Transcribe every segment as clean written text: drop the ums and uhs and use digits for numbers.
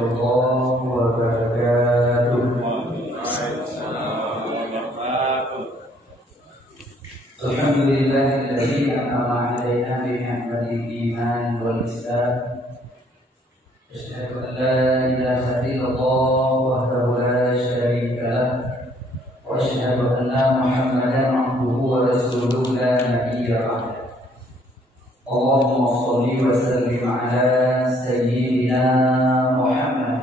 warahmatullahi wabarakatuh. Alhamdulillahilladzi an'ama 'alaina bi ni'matil iman wal islam. Asyhadu an la ilaha illallah wahdahu la syarika lah wa asyhadu anna Muhammadan 'abduhu wa rasuluhu la nabiyya ba'da. Allahumma shalli wa sallim ala sayyidina Muhammad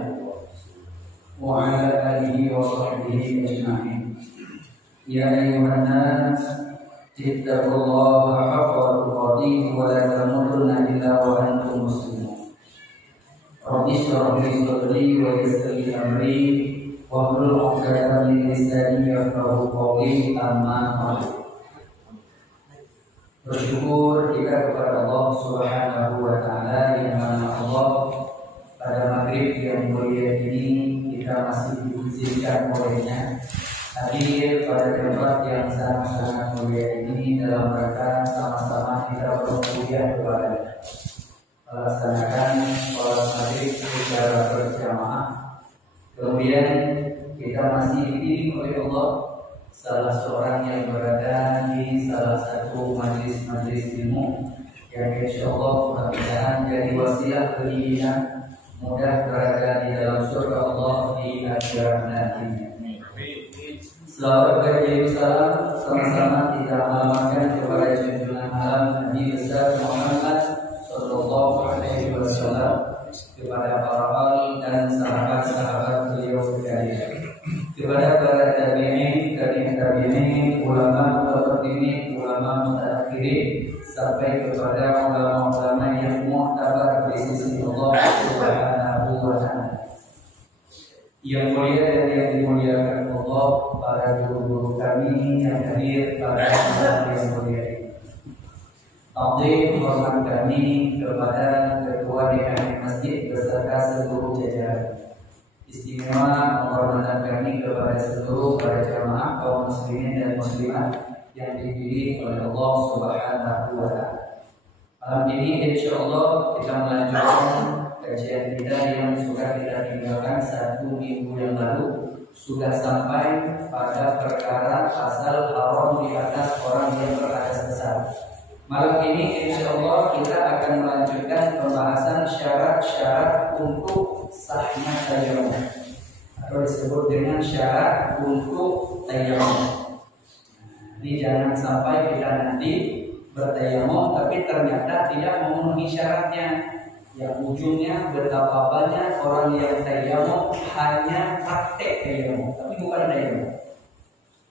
wa ala alihi wa sahbihi ajma'in. Ya ayyuhan nas ittaqullaha haqqa tuqatih wa la tamutunna illa wa antum muslimun. Rabbi shrah li sadri wa yassir li amri wa hlul 'uqdatam min lisani yafqahu qawli. Amma ba'du. Bersyukur kita kepada Allah Subhanahu wa taala yang mana Allah pada maghrib yang mulia ini kita masih diizinkan olehnya hadir pada tempat yang sangat-sangat mulia ini dalam rangka sama-sama kita berkuliah kepada melaksanakan sholat maghrib secara berjamaah. Kemudian kita masih dipilih oleh Allah salah seorang yang berada di salah satu majelis ilmu yang insyaallah mudah-mudahan jadi wasilah bagi kita mudah berada di dalam surga Allah di akhirat nanti. Selawat dan salam sama-sama kita alamatkan kepada junjungan alam Nabi besar Muhammad sallallahu alaihi wasallam, kepada para wali dan sahabat-sahabat beliau sekalian, kepada para tabi'in, ulama mutaqaddimin, ulama mutaakhirin, sampai kepada ulama-ulama yang mu'tabar di sisi Allah Subhanahu wa taala. Yang mulia dan yang dimuliakan Allah, para guru-guru kami yang hadir pada malam yang mulia ini. Takdim hormat kami kepada Ketua DKM Masjid beserta seluruh jajaran. Istimewa penghormatan kami kepada seluruh para jamaah kaum muslimin dan muslimat yang dipilih oleh Allah Subhanahu wa taala. Malam ini insyaallah kita melanjutkan kajian kita yang sudah kita tinggalkan 1 minggu yang lalu. Sudah sampai pada perkara asal haram di atas orang yang berhadas besar. Malam ini insyaallah kita akan melanjutkan pembahasan syarat-syarat untuk sahnya tayammum, atau disebut dengan syarat untuk tayammum. Jadi jangan sampai kita nanti bertayammum tapi ternyata tidak memenuhi syaratnya. Yang ujungnya betapa banyak orang yang tayammum hanya praktek tayammum tapi bukan tayammum.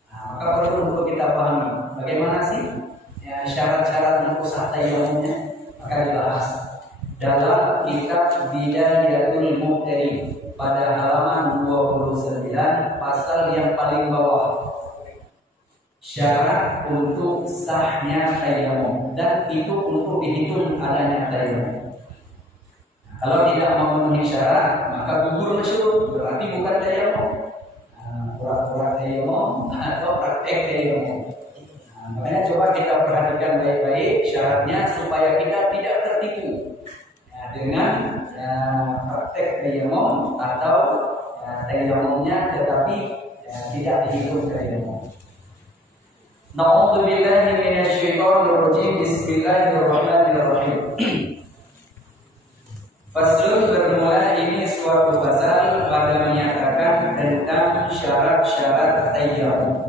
Maka perlu untuk kita pahami bagaimana sih syarat-syarat untuk sah tayammumnya. Maka dibahas dalam kitab Bidayatul Muqtadi pada halaman 29 pasal yang paling bawah. Syarat untuk sahnya tayammum, dan itu untuk dihitung adanya tayammum. Kalau tidak memenuhi syarat maka gugur masyhur, berarti bukan tayammum. Pura-pura tayammum atau praktek tayammum. Makanya coba kita perhatikan baik-baik syaratnya supaya kita tidak tertipu dengan praktek tayammum atau tayammumnya tetapi tidak dihitung tayammum. Na'udzubillahi minasyaitonir rajim. Bismillahirrahmanirrahim. Faslun bermula ini suatu pasal pada menyatakan tentang syarat-syarat tayammum.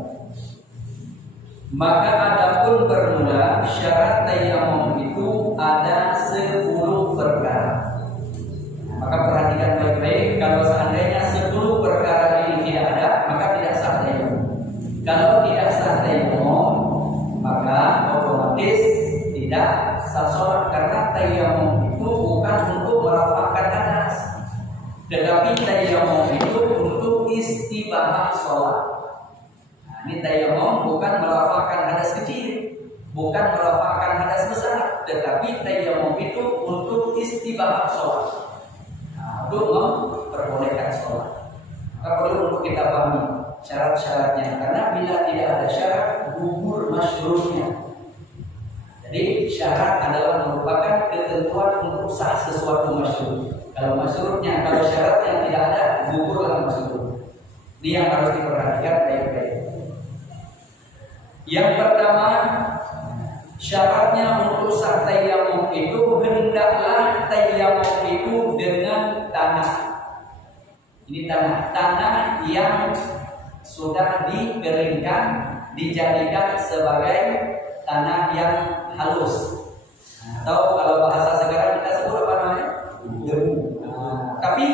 Maka adapun bermula syarat tayammum itu ada 10 perkara. Maka perhatikan baik-baik, kalau seandainya 10 perkara ini tidak ada maka tidak sah tayammum. Kalau tidak sah tayammum maka otomatis tidak sah sholat, karena tayammum itu bukan untuk merafakkan hadas, tetapi tayammum itu untuk istibahah sholat. Ini tayammum bukan merafakkan hadas kecil, bukan merafakkan hadas besar, tetapi tayammum itu untuk istibahah sholat, untuk memperbolehkan sholat. Maka perlu untuk kita pahami syarat-syaratnya, karena bila tidak ada syarat gugur masyru'nya. Jadi syarat adalah merupakan ketentuan untuk sah sesuatu masyhur. Kalau masyhurnya, kalau syaratnya tidak ada, gugurlah masyhur. Ini yang harus diperhatikan baik-baik. Yang pertama, syaratnya untuk sah tayammum itu hendaklah tayammum itu dengan tanah. Ini tanah yang sudah dikeringkan, dijadikan sebagai tanah yang halus. Atau kalau bahasa sekarang kita sebut apa namanya? Debu. Tapi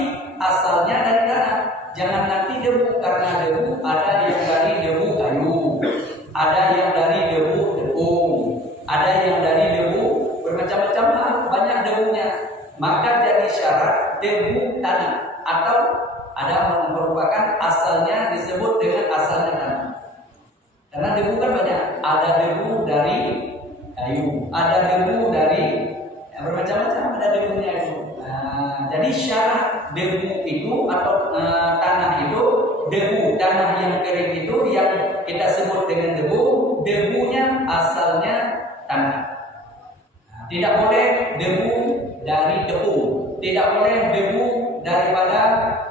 asalnya dari tanah. Jangan nanti debu, karena debu ada yang dari debu kayu, ada yang dari debu tepung, ada yang dari debu bermacam-macam hal, banyak debunya. Maka jadi syarat debu tanah, atau ada merupakan asalnya disebut dengan asalnya tanah. Karena debu kan banyak, ada debu dari kayu, ada debu dari bermacam-macam, ada debunya itu. Jadi syarat debu itu atau tanah itu, debu tanah yang kering itu yang kita sebut dengan debu, debunya asalnya tanah. Tidak boleh debu dari tepung, tidak boleh debu daripada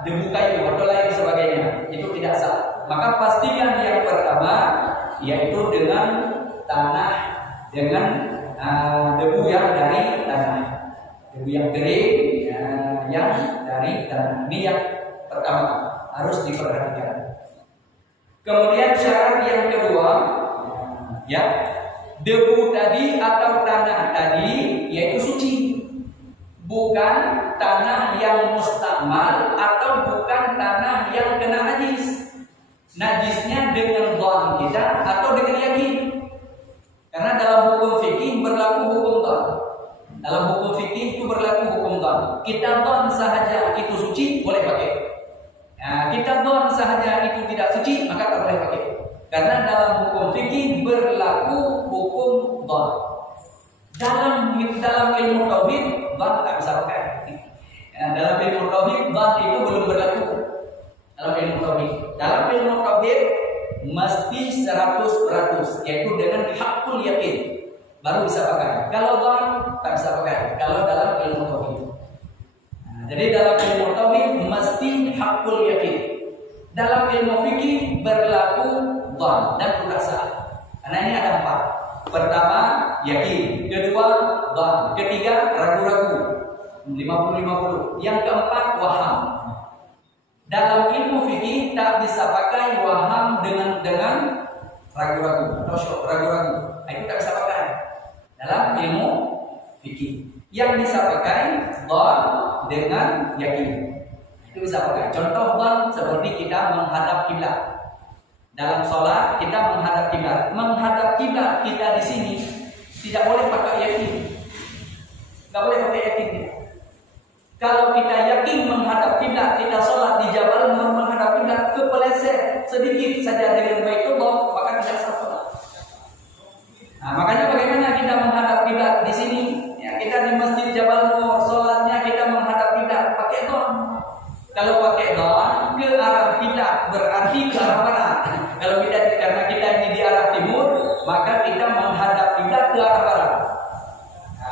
debu kayu atau lain sebagainya, itu tidak sah. Maka pastikan yang pertama yaitu dengan tanah, dengan debu yang dari tanah, debu yang kering yang dari tanah. Ini yang pertama harus diperhatikan. Kemudian syarat yang kedua, ya, debu tadi atau tanah tadi yaitu suci, bukan tanah yang mustakmal atau bukan tanah yang kena najis. Najisnya dengan dhon kita atau dengan yakin. Karena dalam hukum fikih berlaku hukum dhon. Dalam hukum fikih itu berlaku hukum dhon. Kita dhon sahaja itu suci, boleh pakai. Nah, kita dhon sahaja itu tidak suci, maka tak boleh pakai. Karena dalam hukum fikih berlaku hukum dhon. Dalam ilmu tauhid dhon tak bisa pakai. Dalam ilmu tauhid dhon itu belum berlaku. Dalam ilmu tauhid mesti 100%, yaitu dengan hakul yakin baru bisa pakai. Kalau dhon tak bisa pakai. Kalau dalam ilmu tauhid. Jadi dalam ilmu tauhid mesti hakul yakin. Dalam ilmu fikih berlaku dhon dan tidak sah. Karena ini ada 4. Pertama yakin, kedua dhon, ketiga ragu-ragu 50-50, yang keempat waham. Dalam ilmu fikih tak bisa pakai waham dengan ragu-ragu atau syok ragu-ragu. Itu tak bisa pakai dalam ilmu fikih. Yang bisa pakai dhon dengan yakin. Itu bisa pakai. Contoh dhon seperti kita menghadap kiblat. Dalam sholat kita menghadap kiblat. Menghadap kiblat kita di sini tidak boleh pakai yakin. Tidak boleh pakai yakin. Kalau kita yakin menghadap kiblat, kita sholat di Jabal Nur menghadap kiblat, kepeleset sedikit saja dengan Baitullah, maka tidak sah sholat. Nah, makanya bagaimana kita menghadap kiblat di sini? Ya, kita di Masjid Jabal Nur, sholatnya kita menghadap kiblat, pakai dhon. Kalau pakai dhon ke arah kiblat berarti ke arah barat. Kalau karena kita ini di arah timur, maka kita menghadap kiblat ke arah barat.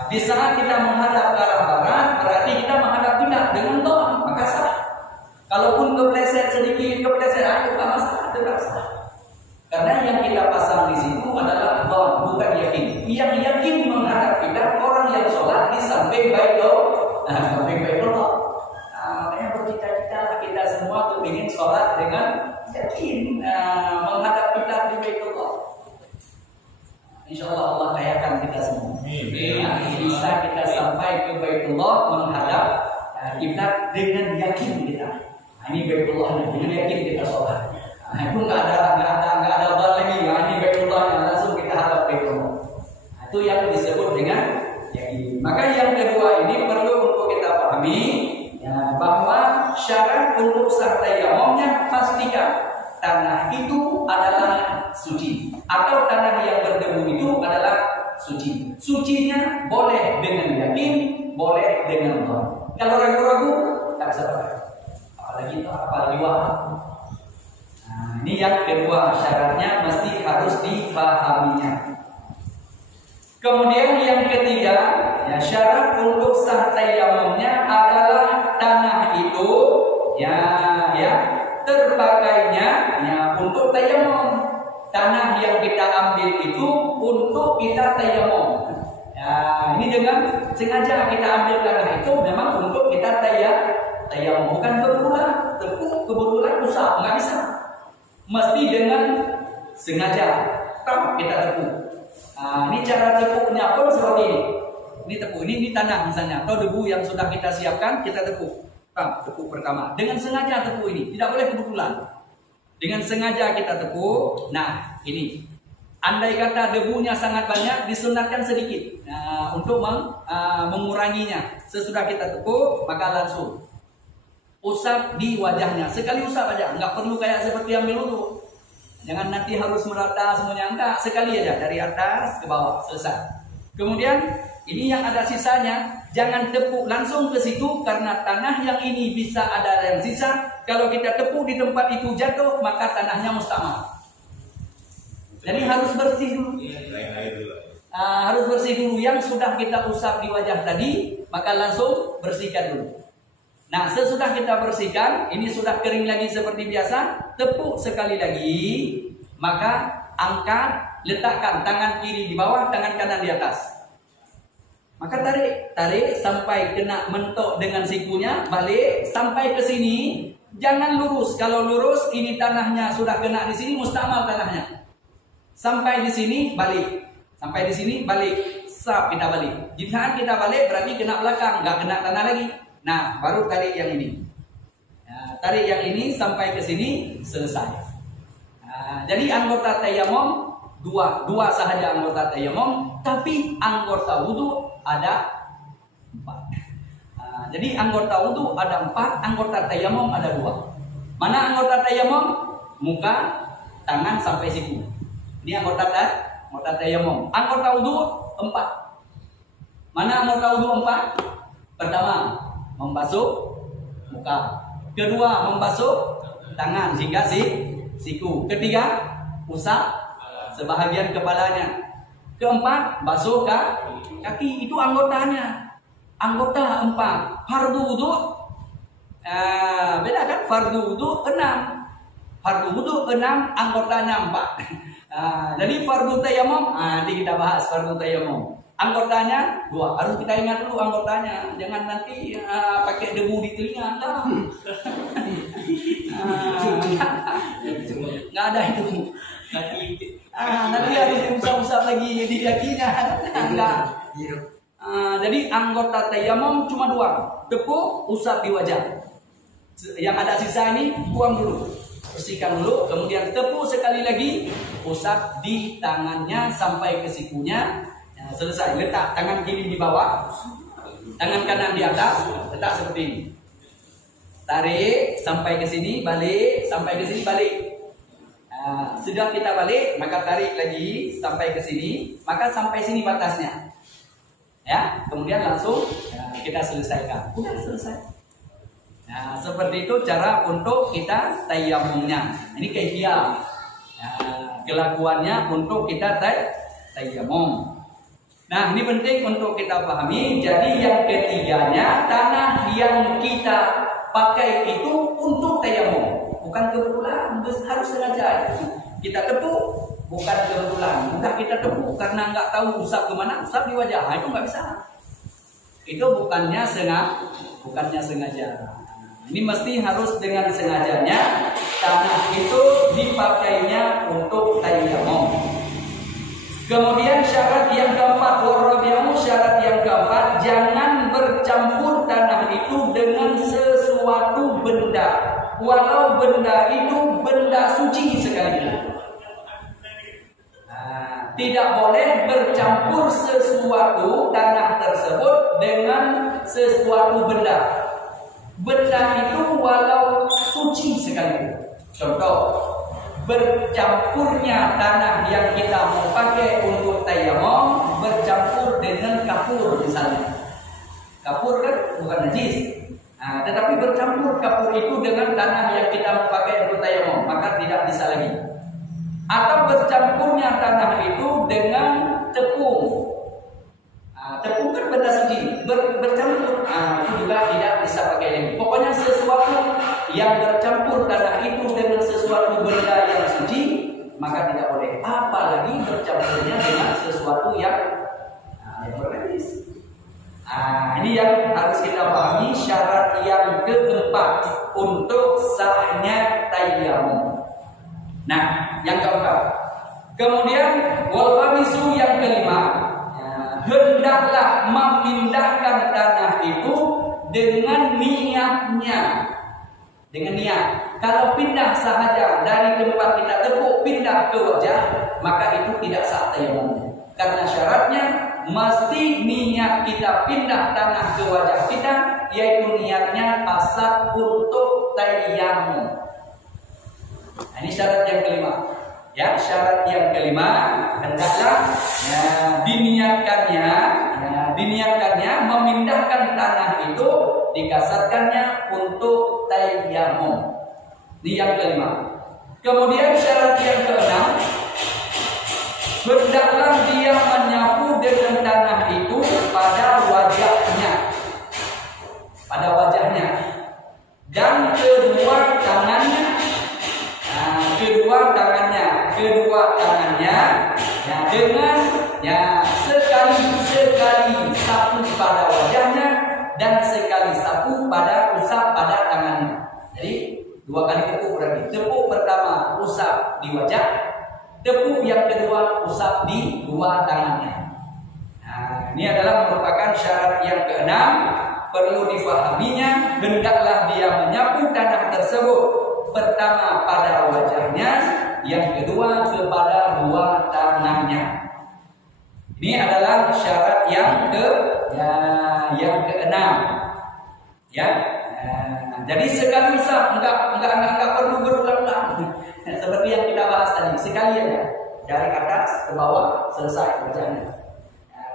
Di saat kita menghadap ke arah barat, berarti kita menghadap kiblat dengan dhon, maka sah. Kalaupun kepleset sedikit, kepleset itu tak masalah, tetap sah. Karena yang kita pasang di situ adalah dhon, bukan yakin. Yang yakin menghadap kiblat orang yang sholat di samping Baitullah. Makanya bercita-cita kita semua tuh ingin sholat dengan yakin menghadap kiblat di Baitullah. Insya Allah Allah kayakan kita semua. Bisa kita sampai ke Baitullah menghadap kiblat dengan yakin kita. Ini Baitullah dengan yakin kita sholat. Itu nggak ada dhon lagi. Ini Baitullah langsung kita hadap Baitullah. Itu yang disebut dengan yakin. Maka yang kedua ini perlu untuk kita pahami ya, bahwa syarat untuk sah tayammumnya pastikan tanah itu adalah suci atau tanah yang berdebu itu adalah suci. Sucinya boleh dengan yakin, boleh dengan dhon. Kalau ragu-ragu tak bisa pakai. Apalagi waham. Nah, ini yang kedua syaratnya mesti harus difahaminya. Kemudian yang ketiga, ya syarat untuk sah tayamumnya adalah tanah itu ya terpakainya ya untuk tayamum. Tanah yang kita ambil itu untuk kita tayamum. Ya, ini dengan sengaja kita ambil tanah itu memang untuk kita tayamum, bukan kebetulan. Kebetulan usah nggak bisa. Mesti dengan sengaja kita tepuk. Nah, ini cara tepuknya pun seperti ini. Ini tepuk, ini tanah misalnya atau debu yang sudah kita siapkan, kita tepuk. Tepuk pertama dengan sengaja tepuk ini, tidak boleh kebetulan. Dengan sengaja kita tepuk. Nah, ini. Andai kata debunya sangat banyak, disunatkan sedikit. Nah, untuk menguranginya. Sesudah kita tepuk, maka langsung usap di wajahnya. Sekali usap aja, nggak perlu kayak seperti ambil wudu. Jangan nanti harus merata semuanya, enggak. Sekali aja dari atas ke bawah, selesai. Kemudian ini yang ada sisanya, jangan tepuk langsung ke situ karena tanah yang ini bisa ada yang sisa. Kalau kita tepuk di tempat itu jatuh, maka tanahnya mustamal. Jadi harus bersih dulu. Harus bersih dulu yang sudah kita usap di wajah tadi, maka langsung bersihkan dulu. Nah, sesudah kita bersihkan, ini sudah kering lagi seperti biasa, tepuk sekali lagi, maka angkat, letakkan tangan kiri di bawah, tangan kanan di atas. Maka tarik sampai kena mentok dengan sikunya, balik sampai ke sini. Jangan lurus. Kalau lurus, ini tanahnya sudah kena di sini, mustamal tanahnya. Sampai di sini balik, sampai di sini balik, kita balik. Jika kita balik berarti kena belakang, nggak kena tanah lagi. Nah, baru tarik yang ini. Nah, tarik yang ini sampai ke sini selesai. Nah, jadi anggota tayamum dua sahaja anggota tayamum, tapi anggota wudu ada 4. Nah, jadi anggota wudu ada 4, anggota tayamum ada 2. Mana anggota tayamum? Muka, tangan sampai siku. Ini anggota tayamum. Anggota wudu 4. Mana anggota wudu 4? Pertama, membasuh muka. Kedua, membasuh tangan hingga siku. Ketiga, usap sebahagian kepalanya. Keempat, basuh kaki. Itu anggotanya. Anggota 4. Fardu wudu beda kan? Fardu wudu 6. Fardu wudu 6, anggotanya 4. Jadi fardu tayamum, nanti kita bahas fardu tayamum. Anggotanya 2, harus kita ingat dulu anggotanya. Jangan nanti pakai debu di telinga, nggak ada itu. Nanti harus diusap-usap lagi di kakinya, enggak. Jadi anggota tayamum cuma 2, tepuk, usap di wajah. Yang ada sisa ini buang dulu, bersihkan dulu, kemudian tepuk sekali lagi, usap di tangannya sampai ke sikunya. Selesai, letak tangan kiri di bawah, tangan kanan di atas, letak seperti ini. Tarik sampai ke sini, balik, sampai ke sini, balik. Sudah kita balik, maka tarik lagi sampai ke sini, maka sampai sini batasnya. Ya, kemudian langsung kita selesaikan. Udah selesai. Nah, seperti itu cara untuk kita tayamumnya. Ini kaifiyah. Kelakuannya untuk kita tayamum. Nah, ini penting untuk kita pahami. Jadi yang ketiganya, tanah yang kita pakai itu untuk tayamum, bukan kebetulan, harus sengaja. Kita tepuk, bukan kebetulan. Mudah kita tepuk karena nggak tahu usap kemana, usap di wajah, itu nggak bisa. Itu bukannya sengaja. Ini mesti harus dengan sengajanya. Tanah itu dipakainya untuk tayamum. Kemudian syarat yang keempat, syarat yang keempat, jangan bercampur tanah itu dengan sesuatu benda, walau benda itu benda suci sekalipun. Tidak boleh bercampur sesuatu tanah tersebut dengan sesuatu benda. Benda itu walau suci sekalipun. Contoh, bercampurnya tanah yang kita mau pakai untuk tayamum bercampur dengan kapur misalnya. Kapur kan bukan najis. Tetapi bercampur kapur itu dengan tanah yang kita mau pakai untuk tayamum, maka tidak bisa lagi. Atau bercampurnya tanah itu dengan tepung. suci, bercampur, itu juga tidak bisa pakai lagi. Pokoknya sesuatu yang bercampur tanah itu dengan sesuatu benda yang suci, maka tidak boleh. Apalagi bercampurnya dengan sesuatu yang bernajis. Ini yang harus kita pahami, syarat yang keempat untuk sahnya tayammum. Nah, yang keempat. Kemudian wal khamisu yang kelima, hendaklah memindahkan tanah itu dengan niatnya. Dengan niat. Kalau pindah sahaja dari tempat kita tepuk pindah ke wajah, maka itu tidak sah tayammum. Karena syaratnya mesti niat kita pindah tanah ke wajah kita, yaitu niatnya asal untuk tayammum. Nah, ini syarat yang kelima. Ya, syarat yang kelima hendaklah diniatkannya memindahkan tanah itu, dikasarkannya untuk tayammum. Ini yang kelima. Kemudian syarat yang keenam, hendaklah dia menyapu dengan tanah itu pada wajahnya. Pada wajahnya. Dan kedua tangannya dengan sekali sapu pada wajahnya dan sekali sapu pada usap pada tangannya. Jadi dua kali tepuk berarti. Tepuk pertama usap di wajah, tepuk yang kedua usap di dua tangannya. Nah, ini adalah merupakan syarat yang keenam, perlu difahaminya. Hendaklah dia menyapu tanah tersebut, pertama pada wajahnya, yang kedua kepada dua tangannya. Ini adalah syarat yang keenam. Ya. Jadi sekali usap, enggak perlu berulang-ulang. Seperti yang kita bahas tadi, sekali aja. Dari atas ke bawah selesai wajahnya.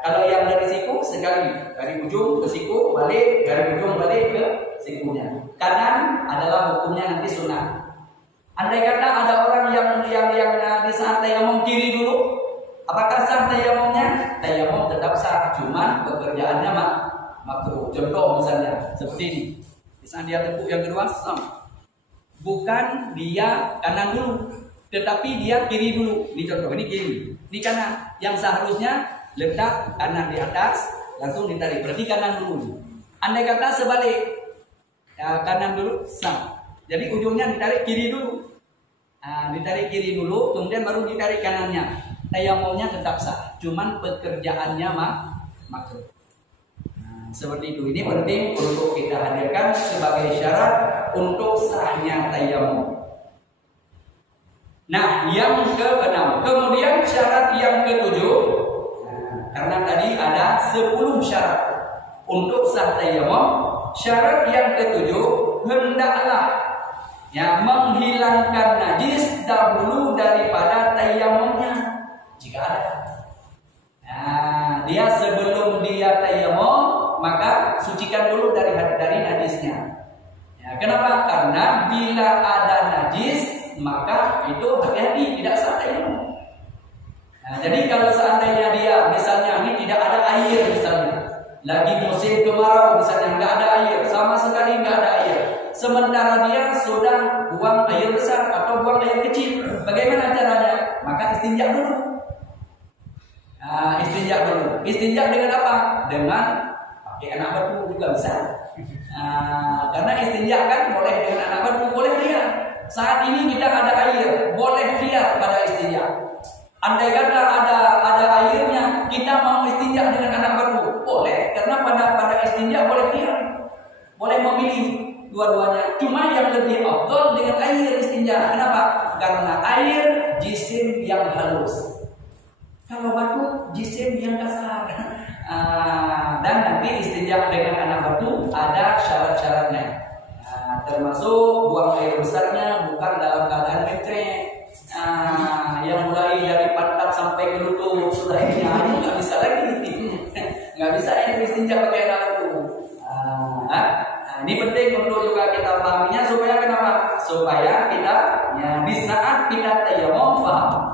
Kalau yang dari siku sekali, dari ujung ke siku balik, dari ujung balik ke sikunya. Kanan adalah hukumnya nanti sunnah. Andai kata ada orang yang di saat tayammum kiri dulu, apakah sah tayammumnya? Tayammum tetap sah, cuman pekerjaannya makruh. Contoh misalnya seperti ini. Misalnya dia tepuk yang kedua, bukan dia kanan dulu, tetapi dia kiri dulu. Ini contoh, ini kiri, ini kanan. Yang seharusnya letak kanan di atas, langsung ditarik. Berarti kanan dulu. Andai kata sebalik, ya, kanan dulu, sah. Jadi ujungnya ditarik kiri dulu. Ditarik kiri dulu, kemudian baru ditarik kanannya. Tayammumnya tetap sah, cuman pekerjaannya makruh. Seperti itu. Ini penting untuk kita hadirkan sebagai syarat untuk sahnya tayammum. Nah, yang keenam. Kemudian syarat yang ketujuh. Karena tadi ada 10 syarat untuk sah tayammum. Syarat yang ketujuh, hendaklah menghilangkan najis dahulu daripada tayammumnya, jika ada. Dia sebelum dia tayammum, maka sucikan dulu dari najisnya. Kenapa? Karena bila ada najis, maka itu hati-hati, tidak sah tayammum. Jadi kalau seandainya dia misalnya ini tidak ada air, misalnya lagi musim kemarau, misalnya nggak ada air, sama sekali nggak ada air, sementara dia sudah buang air besar atau buang air kecil, bagaimana caranya? Maka istinja dulu. Istinja dengan apa? Dengan pakai anak batu juga bisa. Karena istinja kan boleh dengan anak batu, boleh riak. Saat ini kita ada air, boleh riak pada istinja. Andai kata ada airnya, kita mau istinja dengan anak batu, boleh. Karena pada istinja boleh riak, boleh memilih dua-duanya. Cuma yang lebih afdal dengan air istinja. Kenapa? Karena air jisim yang halus. Kalau batu jisim yang kasar. Dan nanti istinja dengan anak batu ada syarat-syaratnya. Termasuk buang air besarnya bukan dalam keadaan metre. Yang mulai dari pantat sampai ke lutut sudah ini nggak bisa lagi. Nggak bisa istinja pakai anak batu. Ini penting untuk juga kita pahaminya supaya kenapa? Supaya kita di saat kita tayammum paham.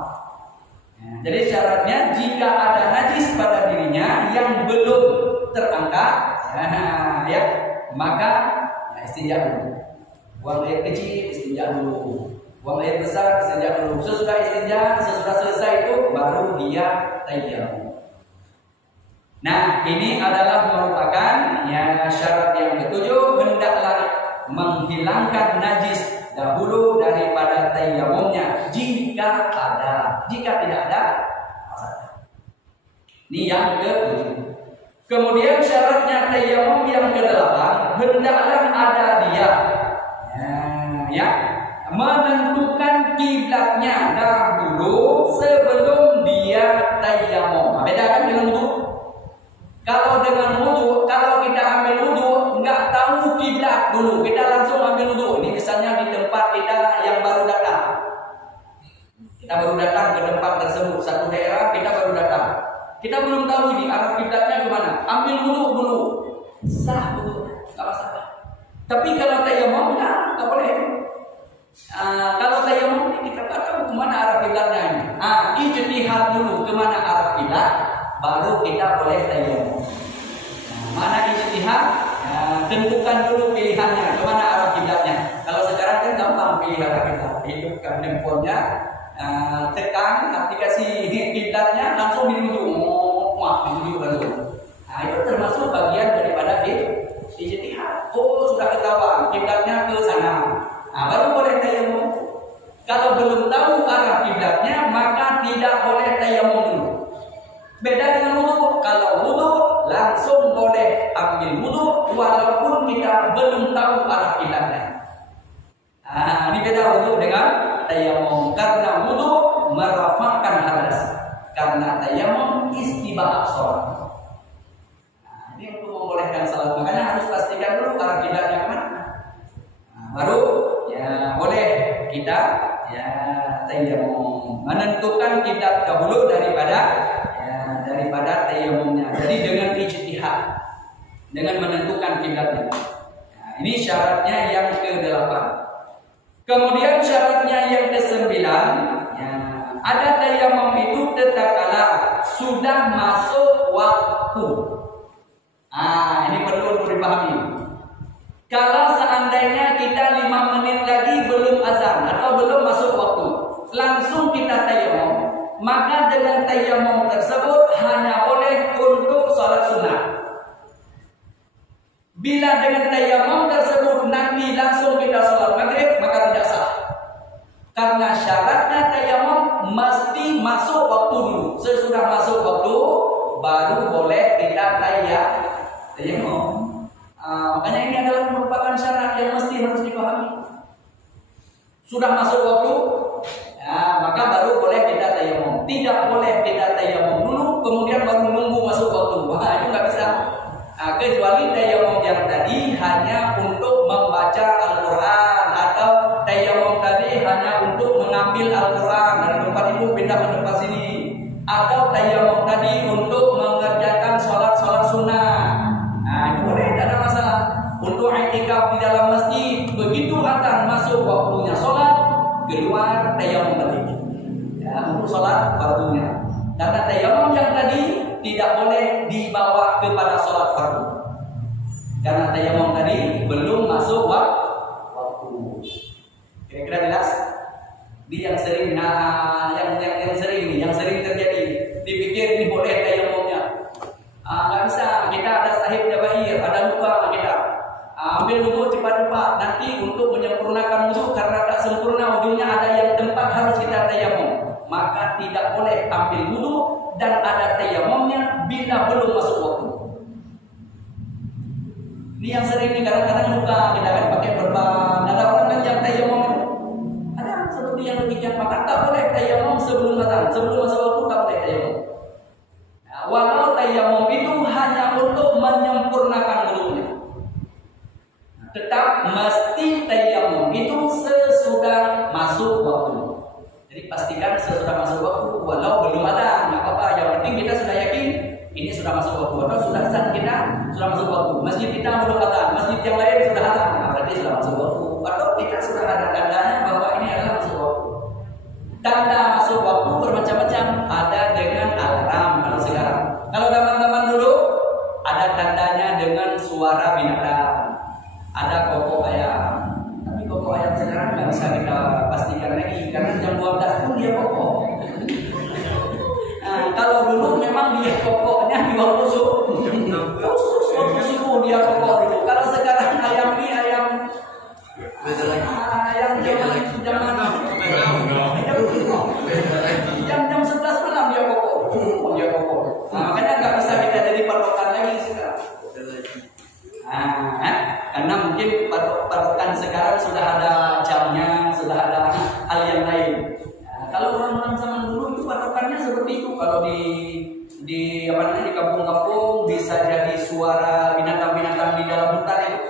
Jadi syaratnya jika ada najis pada dirinya yang belum terangkat, ya, maka ya, istinja dulu. Buang air kecil, istinja dulu. Buang air besar, istinja dulu. Sesudah istinja, sesudah selesai itu baru dia tayammum. Nah, ini adalah merupakan ya syarat yang ketujuh, hendaklah menghilangkan najis dahulu daripada tayammumnya jika ada. Jika tidak ada, ini yang ketujuh. Kemudian syaratnya tayammum yang kedelapan, hendaklah ada dia ya menentukan kiblatnya dahulu sebelum dia tayammum. Beda kan dengan wudu? Kalau dengan wudu, kalau kita ambil wudu nggak tahu kiblat dulu, kita langsung ambil wudu. Ini misalnya di tempat kita yang baru datang. Kita baru datang ke tempat tersebut, satu daerah kita baru datang. Kita belum tahu ini arah kiblatnya kemana. Ambil wudu dulu, sah wudu, nggak masalah. Tapi kalau tayammum nggak boleh. Kalau tayammum ini kita tahu kemana arah kiblatnya ini. Ijtihad dulu kemana arah kiblat, baru kita boleh tayammum. Mana ijtihad? Tentukan dulu pilihannya kemana arah kiblatnya. Kalau sekarang kan gampang pilih arah kiblat, hidupkan handphonenya, tekan aplikasi kiblatnya, langsung dituju, dituju langsung. Nah, itu termasuk bagian daripada ijtihad. Oh, sudah ketahuan kiblatnya ke sana. Nah, baru boleh tayammum. Kalau belum tahu arah kiblatnya, maka tidak boleh tayammum dulu. Beda dengan wudu. Kalau wudu langsung boleh ambil wudu walaupun kita belum tahu arah kiblatnya. Ini beda wudu dengan tayammum. Karena wudu merafakkan hadas. Karena tayammum istibah sholat. Ini untuk membolehkan salat. Makanya harus pastikan dulu arah kiblatnya kemana. Baru ya boleh kita ya tayammum, menentukan kiblat dahulu daripada tayammumnya. Jadi dengan ijtihad, dengan menentukan kiblatnya. Nah, ini syaratnya yang ke-8. Kemudian syaratnya yang ke-9, ya, ada tayammum itu tatkala sudah masuk waktu. Ini perlu dipahami. Kalau seandainya kita 5 menit lagi belum azan atau belum masuk waktu, langsung kita tayammum, maka dengan tayammum tersebut hanya boleh untuk sholat sunnah. Bila dengan tayammum tersebut nanti langsung kita sholat maghrib, maka tidak sah. Karena syaratnya tayammum mesti masuk waktu dulu. Sesudah masuk waktu, baru boleh kita tayammum. Makanya ini adalah merupakan syarat yang mesti harus dipahami. Sudah masuk waktu, ya, maka baru boleh kita tayammum. Tidak boleh kita tayammum dulu, kemudian baru nunggu masuk waktu. Itu nggak bisa. Kecuali tayammum yang tadi hanya untuk membaca Al-Quran, atau tayammum tadi hanya untuk mengambil Al-Quran dari tempat itu pindah ke tempat sini, atau tayammum tadi untuk mengerjakan sholat sunnah. Itu boleh, tidak ada masalah. Untuk i'tikaf di dalam masjid, begitu akan masuk waktunya sholat, keluar tayammum tadi. Ya, untuk sholat fardunya. Karena tayammum yang tadi tidak boleh dibawa kepada sholat fardu. Karena tayammum tadi belum masuk waktu. Kira-kira jelas? Di yang sering yang sering terjadi, dipikir ini boleh tayammumnya. Nggak bisa. Kita ada sahib jabair, ada luka kita. Ambil wudu cepat-cepat. Nanti untuk menyempurnakan wudu, karena tak sempurna wudunya, ada yang tempat harus kita tayammum. Maka tidak boleh ambil wudu dan ada tayammumnya bila belum masuk waktu. Ini yang sering nih, kadang-kadang luka kita kan pakai perban. Ada orang kan yang tayammum itu. Ada seperti yang demikian, maka tak boleh tayammum sebelum datang, sebelum masuk waktu tak boleh tayammum. Walau tayammum itu hanya untuk menyempurnakan wudunya, tetap mesti tayammum itu sesudah masuk waktu. Jadi pastikan sesudah masuk waktu, walau belum ada, nggak apa-apa. Yang penting kita sudah yakin ini sudah masuk waktu, atau sudah saat kita sudah masuk waktu. Masjid kita belum ada, masjid yang lain sudah ada, berarti sudah masuk waktu. Atau kita sudah ada tandanya bahwa ini adalah masuk waktu. Tanda masuk waktu bermacam-macam, ada dengan alarm kalau sekarang. Kalau zaman-zaman dulu ada tandanya dengan suara binatang. Ada kokok ayam, tapi kokok ayam sekarang nggak bisa kita pastikan lagi karena jam 12 pun dia kokok. Nah, kalau dulu memang dia kokoknya di waktu subuh, waktu subuh dia kokok itu. Kalau sekarang ayam ini ayam jam 11 malam dia kokok. Nah, makanya nggak bisa kita jadi patokan lagi sekarang. Karena mungkin patokan sekarang sudah ada jamnya, sudah ada hal yang lain. Kalau orang-orang zaman dulu itu patokannya seperti itu. Kalau di kampung-kampung bisa jadi suara binatang-binatang di dalam hutan itu.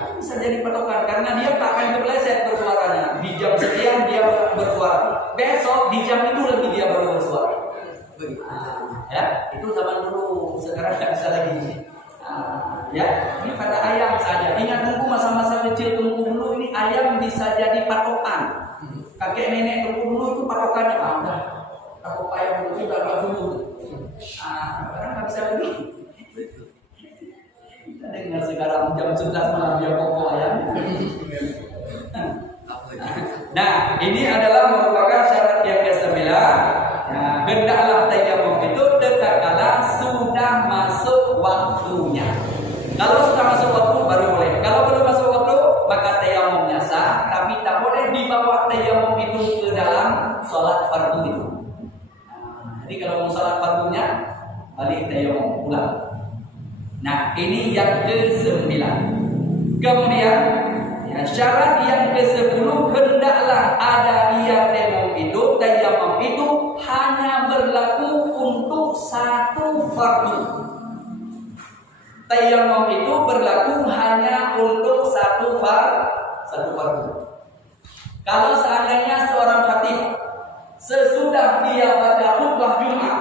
Itu bisa jadi patokan karena dia tak akan kepleset bersuaranya. Di jam sekian dia bersuara. Besok di jam itu lagi dia baru bersuara. Ya, itu zaman dulu. Sekarang nggak bisa lagi. Ya, ini pada ayam saja. Ingat tunggu masa-masa kecil tunggu dulu ini ayam bisa jadi patokan. Kakek nenek tunggu dulu itu patokannya udah. Takut ayam itu udah dulu. Sekarang nggak bisa lagi. Kita dengar sekarang jam 11 malam dia kokok ayam. Nah, ini adalah merupakan syarat yang ke-9. Nah, hendaklah tayammum itu tatkala sudah masuk waktunya. Kalau sudah masuk waktu baru boleh. Kalau belum masuk waktu maka tayammumnya sah, tapi tak boleh dibawa tayammum itu ke dalam sholat fardu itu. Jadi kalau mau sholat fardunya balik tayammum pulang. Nah, ini yang ke-9. Kemudian syarat yang ke-10 hendaklah ada tayammum itu hanya berlaku untuk satu fardu. Tayammum itu berlaku hanya untuk satu fardu. Kalau seandainya seorang khatib sesudah dia baca khutbah Jumat,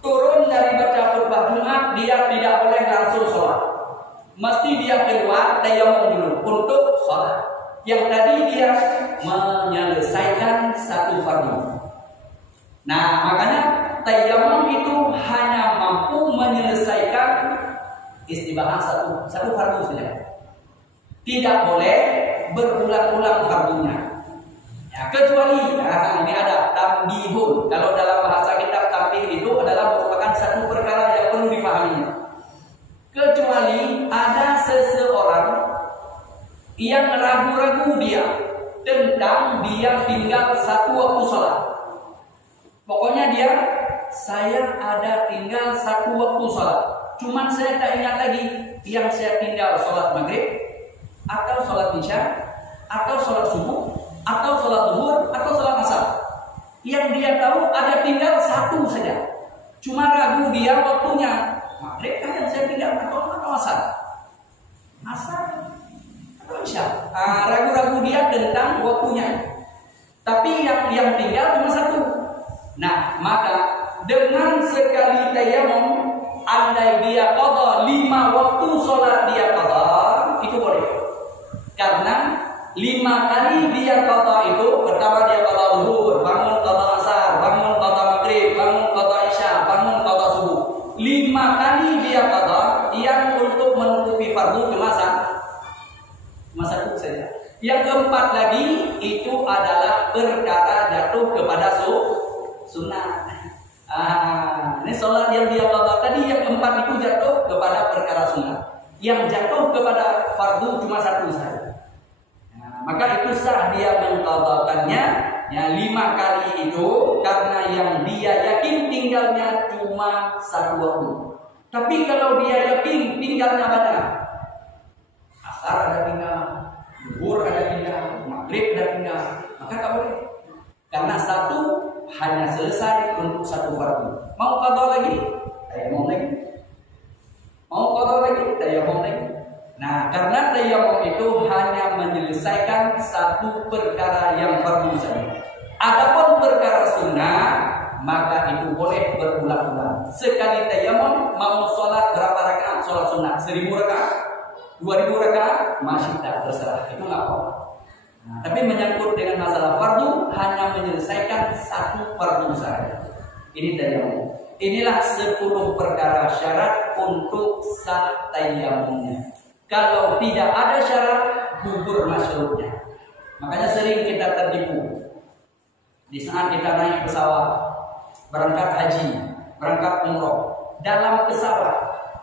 turun dari baca khutbah Jumat, dia tidak boleh langsung sholat. Mesti dia keluar tayammum dulu untuk sholat. Yang tadi dia menyelesaikan satu fardu. Nah, makanya tayammum itu hanya mampu menyelesaikan istibahan satu fardu saja. Tidak boleh berulang-ulang fardunya. Ya, kecuali ini ada tambihun. Kalau dalam bahasa kita tambih itu adalah merupakan satu perkara yang perlu dipahaminya. Kecuali ada seseorang yang ragu-ragu dia tentang dia tinggal satu waktu sholat. Pokoknya saya ada tinggal satu waktu sholat. Cuman saya tak ingat lagi yang saya tinggal sholat maghrib atau sholat isya atau sholat subuh atau sholat zuhur atau sholat asar. Yang dia tahu ada tinggal satu saja. Cuma ragu dia waktunya maghrib kan yang saya tinggal atau asar. Asar atau isya. Ragu-ragu dia tentang waktunya. Tapi yang tinggal cuma satu. Nah, maka dengan sekali tayammum, andai dia qadha 5 waktu sholat dia qadha, itu boleh. Karena 5 kali dia qadha itu, pertama dia qadha zuhur, bangun qadha asar, bangun qadha maghrib, bangun qadha isya, bangun qadha subuh. 5 kali dia qadha yang untuk menutupi fardu cuma satu saja. Yang keempat lagi itu adalah perkara jatuh kepada sunnah. Ini sholat yang dia qadha tadi yang keempat itu jatuh kepada perkara sunnah. Yang jatuh kepada fardu cuma satu saja. Maka itu sah dia mengqadhakannya 5 kali itu karena yang dia yakin tinggalnya cuma satu waktu. Tapi kalau dia yakin tinggalnya banyak, asar ada tinggal, zuhur ada tinggal, maghrib ada tinggal, maka tak boleh. Karena satu hanya selesai untuk satu fardu. Mau qadha lagi? Tayammum lagi. Mau qadha lagi? Tayammum lagi. Nah, karena tayammum itu hanya menyelesaikan satu perkara yang fardu saja. Adapun perkara sunnah, maka itu boleh berulang-ulang. Sekali tayammum mau sholat berapa rakaat sholat sunnah? 1000 rakaat, 2000 rakaat, masih tak terserah. Itu nggak apa-apa. Nah, tapi menyangkut dengan masalah fardu hanya menyelesaikan satu fardu saja. Ini tayammum. Inilah 10 perkara syarat untuk sah tayamumnya. Kalau tidak ada syarat, gugur masyrutnya. Makanya sering kita tertipu. Di saat kita naik pesawat, berangkat haji, berangkat umroh, dalam pesawat,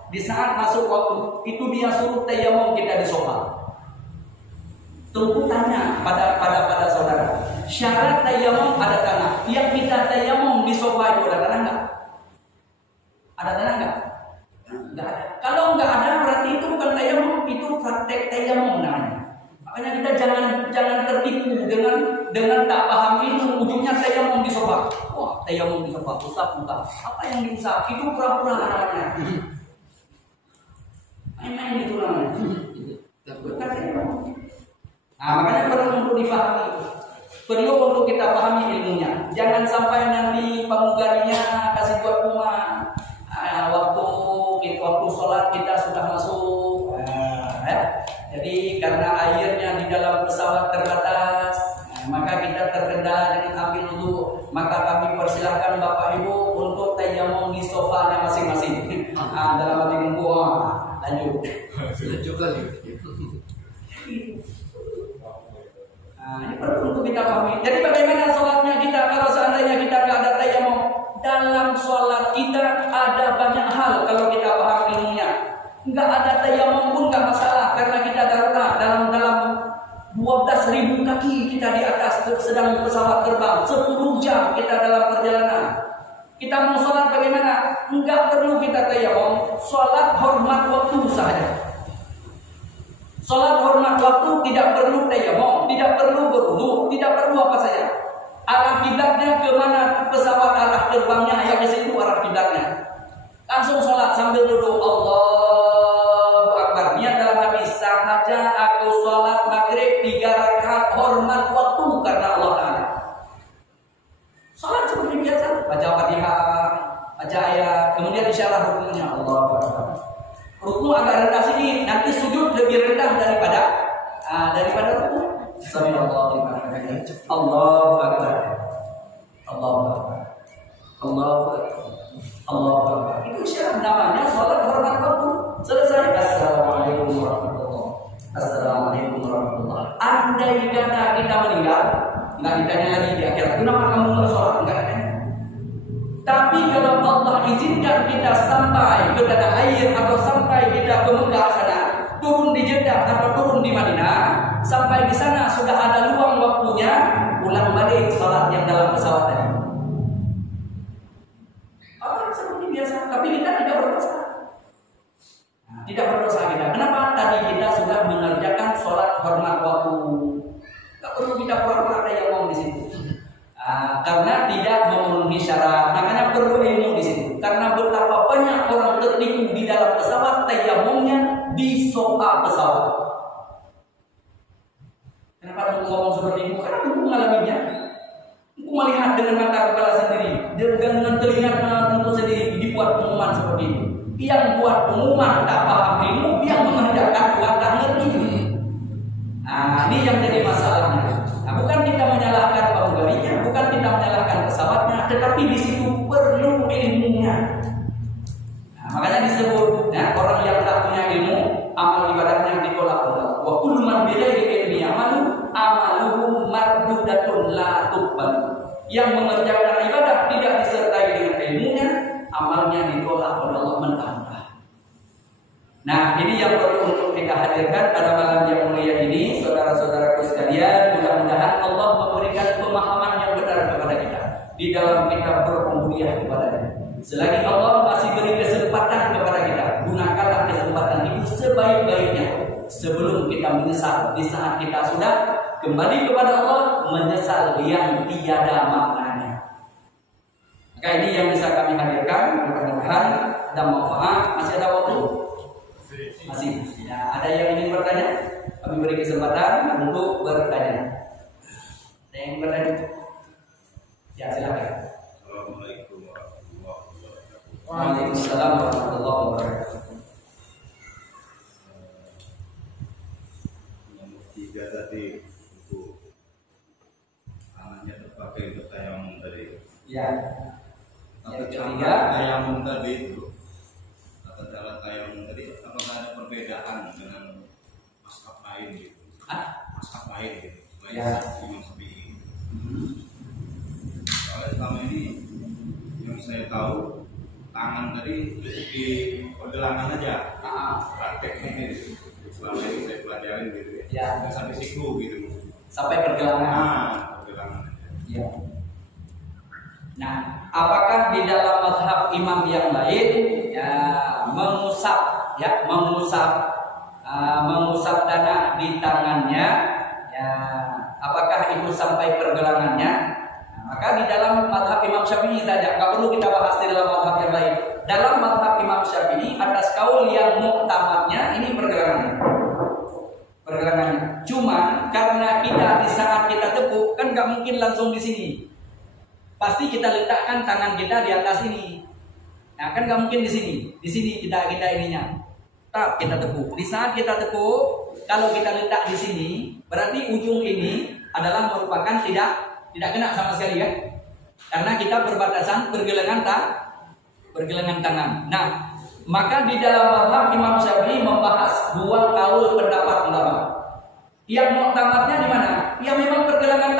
di saat masuk waktu itu dia suruh tayamum kita di sofa. Tunggu tanya pada saudara, syarat tayamum ada tanah. Yang kita tayamum di sofa itu ada tanah enggak? Ada tanah enggak? Enggak ada. Kalau enggak ada berarti itu bukan tayamum, itu praktek tayamum namanya. Makanya kita jangan tertipu dengan tak paham itu, ujungnya tayamum di sofa. Wah, tayamum di sofa, usap muka. Apa yang diusap? Itu pura-pura namanya. Main-main itu namanya. Bukan tayamum. Nah, makanya perlu untuk difahami. Perlu untuk kita pahami ilmunya. Jangan sampai nanti pramugarinya kasih buat rumah. Waktu sholat kita sudah masuk. Jadi karena airnya di dalam pesawat terbatas, maka kita terkendala dengan ambil wudu. Maka kami persilahkan Bapak Ibu untuk tayamum di sofanya masing-masing. Dalam hati nunggu, lanjut. Ini perlu untuk kita pahami. Jadi bagaimana sholatnya kita kalau seandainya kita tidak ada tayamum? Dalam sholat kita ada banyak hal kalau kita paham ilmunya. Nggak ada tayamum pun nggak masalah karena kita darurat dalam 12.000 kaki kita di atas sedang pesawat terbang 10 jam kita dalam perjalanan. Kita mau sholat bagaimana? Nggak perlu kita tayamum. Sholat hormat waktu saja. Sholat hormat waktu tidak perlu tayamum, tidak perlu berwudu, tidak perlu apa saja. Arah kiblatnya ke mana pesawat arah terbangnya, ya ke situ arah kiblatnya. Langsung sholat sambil duduk Allahu Akbar. Niat dalam hati, sahaja aku sholat maghrib 3 rakaat hormat waktu karena Allah Ta'ala. Sholat seperti biasa, baca Fatihah, baca ayat, kemudian isyarah rukunya Allahu Akbar. Ruku agak rendah sedikit, nanti sujud lebih rendah daripada ruku. Sallallahu alaihi wasallam. Allahu Akbar. Allahu Akbar. Allahu Akbar. Allahu Akbar. Itu syarat namanya sholat hormat waktu. Selesai. Assalamualaikum warahmatullahi wabarakatuh. Assalamualaikum warahmatullahi wabarakatuh. Andai kata kita meninggal, nggak ditanya lagi di akhirat. Kenapa kamu nggak sholat? Nggak ada. Tapi kalau Allah izinkan kita sampai ke tanah air atau sampai kita ke Mekah sana, turun di Jeddah atau turun di Madinah, sampai di sana sudah ada luang waktunya, ulang balik salat yang dalam pesawat tadi. Seperti biasa, tapi kita tidak berdosa. Tidak berdosa kita. Kenapa? Tadi kita sudah mengerjakan sholat hormat waktu. Tak perlu kita pura-pura tayamum di situ. Karena tidak memenuhi syarat. Makanya perlu ilmu di situ. Karena betapa banyak orang tertipu di dalam pesawat tayamumnya di sofa pesawat. Kenapa aku ngomong seperti itu? Karena aku mengalaminya. Aku melihat dengan mata kepala sendiri, dengan telinga tentu sendiri dibuat pengumuman seperti itu. Yang buat pengumuman tak paham ilmu, yang mengerjakan buat tak ngerti. Ini yang jadi masalahnya. Bukan kita menyalahkan pramugarinya, bukan kita menyalahkan pesawatnya, tetapi di situ perlu ilmunya. Makanya disebut orang yang tak punya ilmu, amal ibadahnya ditolak Allah. Wa kullu man bi ghairi ilmi amaluhu mardudatun la tuqbal. Yang mengerjakan ibadah tidak disertai dengan ilmunya, amalnya ditolak oleh Allah mentah-mentah. Nah, ini yang perlu untuk kita hadirkan pada malam yang mulia ini, saudara-saudaraku sekalian. Mudah-mudahan Allah memberikan pemahaman yang benar kepada kita di dalam kita berubudiyah kepada-Nya. Selagi Allah masih beri kesempatan kepada kita, gunakanlah kesempatan itu sebaik-baiknya sebelum kita menyesal di saat kita sudah kembali kepada Allah, menyesal yang tiada maknanya. Maka ini yang bisa kami hadirkan. Mudah-mudahan ada manfaat. Masih ada waktu? Masih. Ya, ada yang ingin bertanya? Kami beri kesempatan untuk bertanya. Ada yang ingin bertanya? Ya, silakan. Assalamualaikum warahmatullahi wabarakatuh. Waalaikumsalam warahmatullahi wabarakatuh. Nomor 3 tadi untuk anaknya terpakai untuk tayamum tadi. Ya. Atau ketiga, tayamum tadi itu, tata cara tayamum tadi, apakah ada perbedaan dengan mazhab lain gitu? Mazhab lain gitu, Ya. Imam Syafi'i. Soalnya selama ini yang saya tahu tangan tadi di pergelangan aja, prakteknya gitu. Selama ini saya pelajarin gitu Ya. nggak sampai siku gitu. sampai pergelangan. Pergelangan aja. Ya. Nah, apakah di dalam mazhab imam yang lain mengusap tanah di tangannya, apakah itu sampai pergelangannya? Maka di dalam mazhab Imam Syafi'i saja, nggak perlu kita bahas di dalam mazhab yang lain. Dalam mazhab Imam Syafi'i atas kaul yang muktamadnya ini pergelangannya. Cuma karena kita di saat kita tepuk kan nggak mungkin langsung di sini. Pasti kita letakkan tangan kita di atas ini. Nah, kan nggak mungkin di sini. Di sini kita ininya. Tetap kita tepuk. Di saat kita tepuk, kalau kita letak di sini, berarti ujung ini adalah merupakan tidak kena sama sekali ya. Karena kita berbatasan pergelangan tangan. Nah, maka di dalam mazhab Imam Syafi'i membahas dua kaul pendapat ulama. Yang muktamadnya di mana? Yang memang pergelangan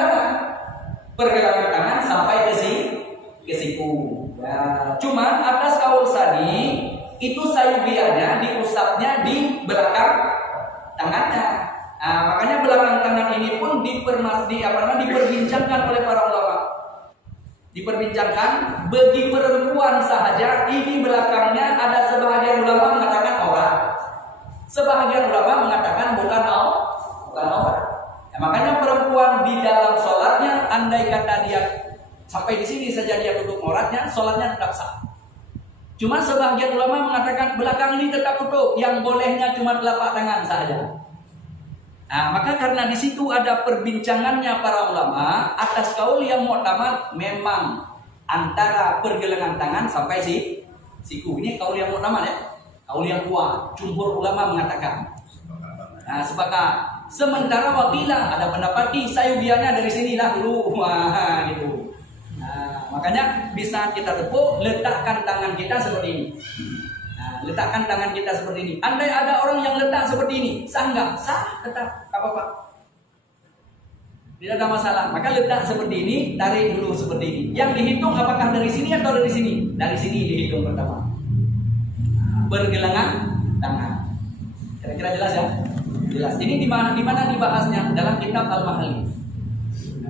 tangan sampai ke siku. Ya, cuman atas kaul tadi itu sayubianya diusapnya di belakang tangannya. Nah, makanya belakang tangan ini pun diperbincangkan oleh para ulama. Diperbincangkan bagi perempuan sahaja ini belakangnya ada sebahagian ulama mengatakan aurat. Sebahagian ulama mengatakan bukan aurat. Ya, makanya perempuan di dalam sholatnya, andai kata dia sampai di sini saja dia tutup auratnya, sholatnya tetap sah. Cuma sebahagian ulama mengatakan belakang ini tetap tutup, yang bolehnya cuma telapak tangan saja. Nah, maka karena di situ ada perbincangannya para ulama atas kaul yang mu'tamad memang antara pergelangan tangan sampai siku. Ini kaul yang mu'tamad ya, kaul yang kuat. Jumhur ulama mengatakan. Nah, sepakat. Sementara wakilah ada pendapat di sayubianya dari sinilah dulu, wah gitu. Nah, makanya bisa kita tepuk, letakkan tangan kita seperti ini. Nah, letakkan tangan kita seperti ini. Andai ada orang yang letak seperti ini, sah enggak? Sah, tetap, tak apa-apa. Tidak ada masalah. Maka letak seperti ini, tarik dulu seperti ini. Yang dihitung apakah dari sini atau dari sini? Dari sini dihitung pertama. Pergelangan tangan. Kira-kira jelas ya? Jelas. Ini di mana dibahasnya? Dalam kitab Al-Mahali.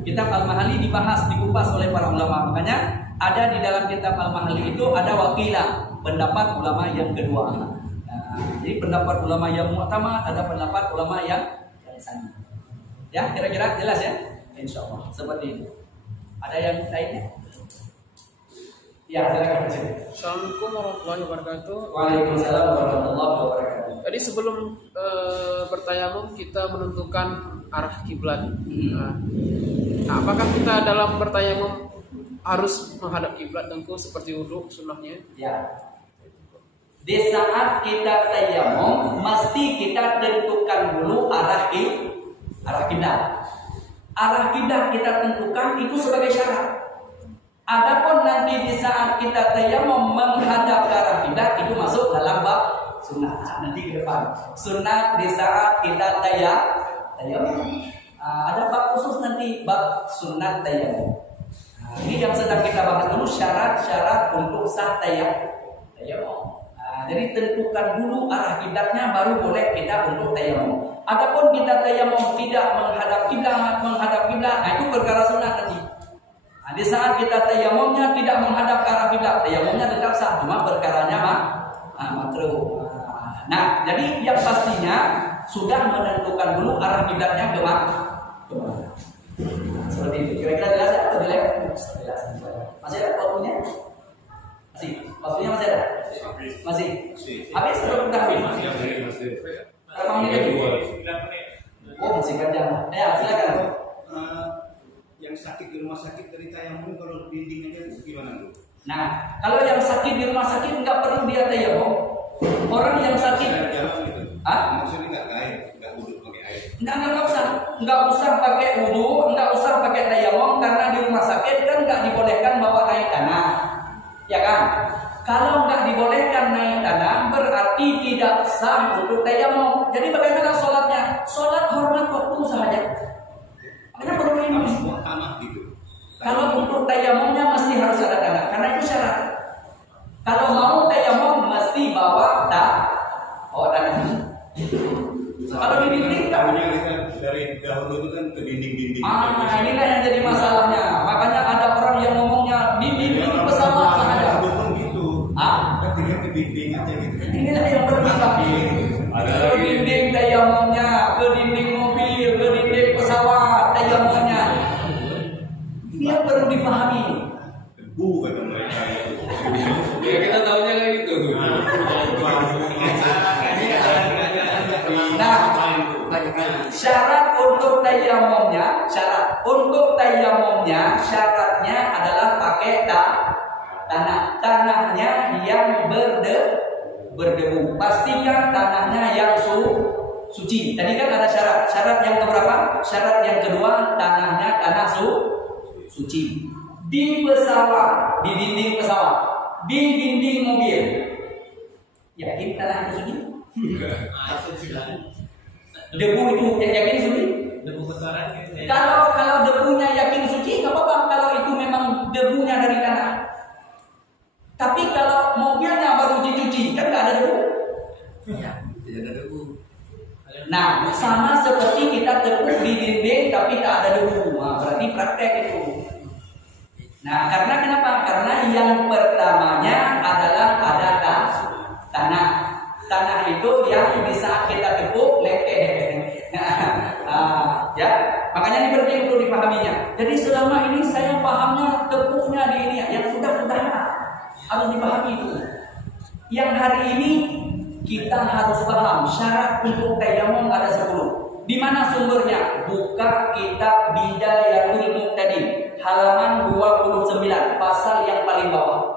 Kitab Al-Mahali dibahas, dikupas oleh para ulama. Makanya ada di dalam kitab Al-Mahali itu ada wakilah, pendapat ulama yang kedua. Nah, jadi pendapat ulama yang mu'tamad, ada pendapat ulama yang sani. Ya, kira-kira jelas ya? Insya Allah seperti itu. Ada yang lainnya? Ya, silakan. Assalamualaikum warahmatullahi wabarakatuh. Waalaikumsalam warahmatullahi wabarakatuh. Tadi sebelum bertayamum kita menentukan arah kiblat. Nah, apakah kita dalam bertayamum harus menghadap kiblat tentu seperti wudhu sunnahnya? Ya. Di saat kita tayamum mesti kita tentukan dulu arah kiblat. Arah kiblat kita tentukan itu sebagai syarat. Adapun nanti di saat kita tayamum menghadap ke arah kiblat itu masuk dalam bab sunat. Nanti ke depan. Sunat di saat kita tayamum. Ada bab khusus nanti bab sunat tayamum. Ini yang sedang kita bahas dulu syarat-syarat untuk sah tayamum. Jadi tentukan dulu arah kiblatnya baru boleh kita untuk tayamum. Adapun kita tayamum tidak menghadap kiblat, nah itu perkara sunat nanti. Di saat kita tayamumnya tidak menghadap ke arah kiblat, tayamumnya tetap sah, cuma perkaranya makruh. Nah, jadi yang pastinya sudah menentukan dulu arah kiblatnya ke mana. Seperti itu. Kira-kira jelas ya? Atau jelas? Jelas. Masih ada waktunya? Masih. Waktunya masih ada? Masih. Habis atau sudah habis? Masih. Berapa menit lagi? 9 menit. Oh, masih kerja. Ya, silakan. Yang sakit di rumah sakit dari tayamum kalau dinding aja gimana tuh? Nah, kalau yang sakit di rumah sakit nggak perlu dia tayamum. Orang yang sakit, Maksudnya nggak wudhu pakai air? nggak usah pakai wudhu, nggak usah pakai tayamum karena di rumah sakit kan nggak dibolehkan bawa air tanah. ya kan? Kalau nggak dibolehkan naik tanah berarti tidak sah untuk tayamum. Jadi bagaimana sholatnya? Sholat hormat waktu saja. Makanya perlu ini. Semua tanah gitu. Kalau untuk tayamumnya mesti harus ada tanah, karena itu syarat. Kalau mau tayamum mesti bawa tanah. Kalau di dinding tahunya kita dari dahulu itu kan ke dinding-dinding. Inilah yang jadi masalahnya. Makanya ada orang yang ngomongnya di dinding pesawat saja. Gitu. Ketika ke dinding aja gitu. Inilah yang berbeda. Ke dinding tayamumnya, ke dinding mobil, ke dinding pesawat tayamumnya. Ini yang perlu dipahami. Debu kata mereka itu. Ya kita tahunya kayak gitu. Nah, syarat untuk tayamumnya, syaratnya adalah pakai tanahnya yang berdebu. Pastikan tanahnya yang suci. Tadi kan ada syarat. Syarat yang keberapa? Syarat yang kedua, tanahnya tanah suci. Di pesawat, di dinding pesawat, di dinding mobil. Yakin tanah itu suci? Debu itu yakin suci? Debu kotoran gitu ya. Kalau debunya yakin suci nggak apa-apa kalau itu memang debunya dari tanah. Tapi kalau mobilnya baru dicuci kan nggak ada debu. Iya, tidak ada debu. Nah, sama seperti kita tepuk di dinding tapi tak ada debu. Nah, berarti praktek itu. Nah, karena kenapa? Karena yang pertamanya adalah ada tanah. Tanah itu yang bisa kita tepuk lengket. Ya, makanya ini penting untuk dipahaminya. Jadi selama ini saya pahamnya tepuknya di ini, yang sudah harus dipahami itu. Yang hari ini kita harus paham syarat untuk tayamum ada 10. Di mana sumbernya? Buka kitab Bidayatul Muqtadin halaman 29, pasal yang paling bawah.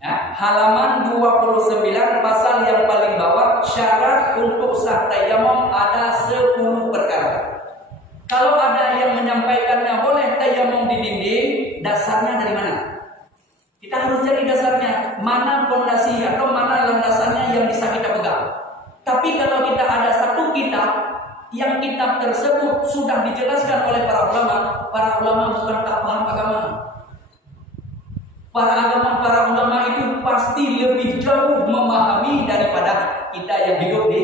Ya, halaman 29 pasal yang paling bawah, syarat untuk sah tayamum ada 10 perkara. Kalau ada yang menyampaikannya boleh tayamum di dinding, dasarnya dari mana? Kita harus cari dasarnya, mana fondasi atau mana landasannya yang bisa kita pegang. Tapi kalau kita ada satu kitab, yang kitab tersebut sudah dijelaskan oleh para ulama bukan tak paham agama. Para ulama itu pasti lebih jauh memahami daripada kita yang hidup di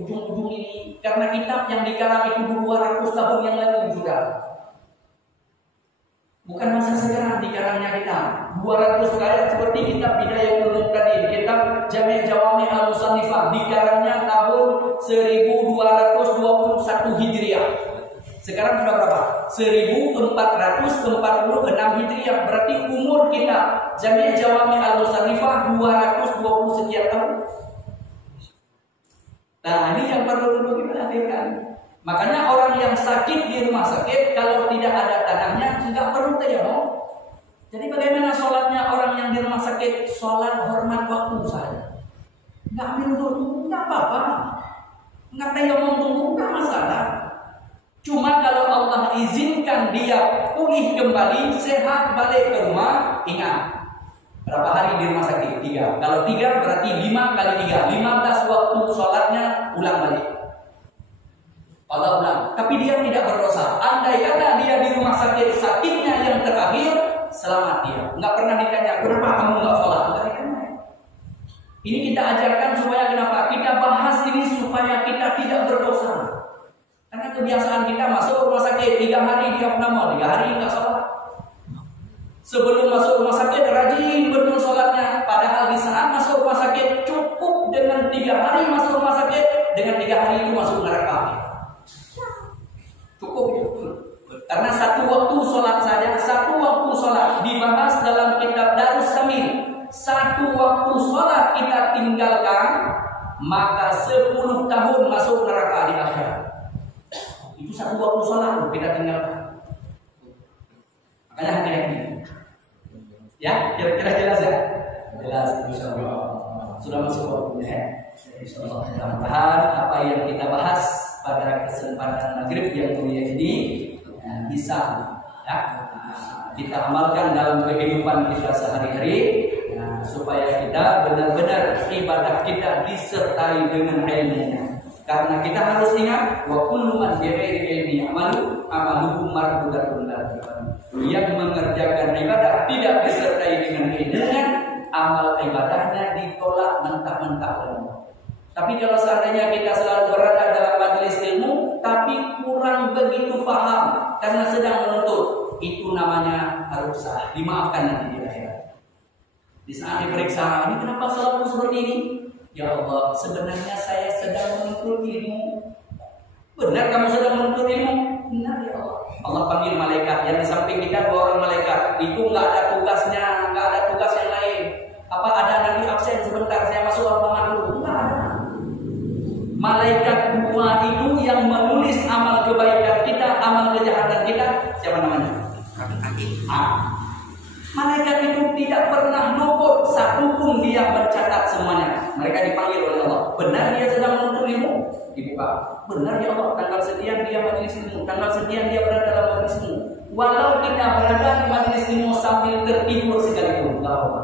ujung-ujung ini. Karena kitab yang dikarang itu 200 tahun yang lalu sudah. Bukan masa sekarang dikarangnya kita. 200 tahun seperti kitab Bidayatul Muqtadin, kitab Jami' Jawami' Al-Musannifah dikarangnya tahun 1221 Hijriah. Sekarang sudah berapa? 1446 Hijriah. Berarti umur kita Jami' Jawami' Al-Musannifah 220 sekian tahun. Nah, ini yang perlu kita hadirkan. Makanya orang yang sakit di rumah sakit kalau tidak ada tanahnya enggak perlu tayamum. Jadi bagaimana sholatnya orang yang di rumah sakit? Sholat hormat waktu saja. Enggak ambil dulu, enggak apa-apa. Enggak tayamum tunggu, enggak masalah. Cuma kalau Allah izinkan dia pulih kembali, sehat, balik ke rumah, ingat berapa hari di rumah sakit? 3. Kalau 3 berarti 5 kali 3, 15 waktu sholatnya ulang balik. Allah ulang. Tapi dia tidak berdosa. Andai kata dia di rumah sakit, sakitnya yang terakhir, selamat dia. Nggak pernah ditanya kenapa kamu nggak sholat. Nggak ditanya. Ini kita ajarkan supaya kenapa? Kita bahas ini supaya kita tidak berdosa. Karena kebiasaan kita masuk rumah sakit 3 hari di opname, 3 hari nggak sholat. Sebelum masuk rumah sakit rajin betul sholatnya. Padahal di saat masuk rumah sakit cukup dengan 3 hari masuk rumah sakit, dengan 3 hari itu masuk neraka. Cukup ya. Karena satu waktu sholat saja, satu waktu sholat dibahas dalam kitab Darus Samin. Satu waktu sholat kita tinggalkan, maka 10 tahun masuk neraka di akhirat. Itu satu waktu sholat kita tinggalkan. Makanya hati-hati. Ya, kira-kira jelas ya? Jelas, insyaallah. Sudah masuk waktunya. Insyaallah. Mudah-mudahan apa yang kita bahas pada kesempatan maghrib yang mulia ini bisa ya, kita amalkan dalam kehidupan kita sehari-hari, supaya kita benar-benar ibadah kita disertai dengan ilmunya. Karena kita harus ingat, wa kullu man bighairi ilmi amaluhu mardudatun ladzim. Yang mengerjakan ibadah tidak disertai dengan ilmunya, amal ibadahnya ditolak mentah-mentah. Tapi kalau seandainya kita selalu berada dalam majelis ilmu, tapi kurang begitu paham karena sedang menuntut, itu namanya rukhsah, dimaafkan nanti di akhirat. Di saat diperiksa, ini kenapa selalu seperti ini? Ya Allah, sebenarnya saya sedang menuntut ilmu. Benar kamu sedang menuntut ilmu? Benar ya Allah. Allah panggil malaikat yang di samping kita, 2 orang malaikat. Itu nggak ada tugasnya, nggak ada tugas yang lain. Apa ada nanti absen sebentar, saya masuk lapangan dulu? Enggak ada. Malaikat 2 itu yang menulis amal kebaikan kita, amal kejahatan kita. Siapa namanya? Malaikat itu tidak pernah luput satupun dia mencatat semuanya. Mereka dipanggil oleh Allah. Benar dia sedang menuntut ilmu? Dibuka. Benar ya Allah, tanggal sekian dia majelis ilmu, tanggal sekian dia berada dalam majelis ilmu. Walau kita berada di majelis ilmu sambil tertidur sekalipun, enggak apa-apa.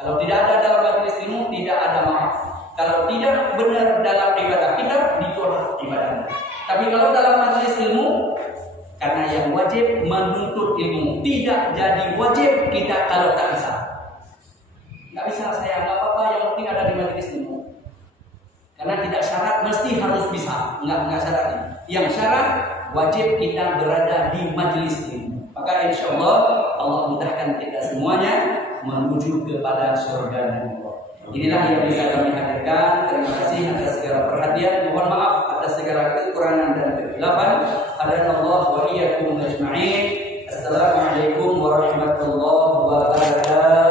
Kalau tidak ada dalam majelis ilmu, tidak ada maaf. Kalau tidak benar dalam ibadah kita, ditolak ibadahnya. Tapi kalau dalam majelis ilmu, karena yang wajib menuntut ilmu, tidak jadi wajib kita kalau tak bisa. Nggak bisa saya, nggak apa-apa, yang penting ada di majelis ilmu. Karena tidak syarat mesti harus bisa, nggak syarat. Yang syarat wajib kita berada di majelis ilmu. Maka insya Allah Allah mudahkan kita semuanya menuju kepada surga dan Allah. Inilah yang bisa kami hadirkan. Terima kasih atas segala perhatian. Mohon maaf atas segala kekurangan dan kekhilafan. Hadanallah wa iyyakum ajma'in. Assalamualaikum warahmatullahi wabarakatuh.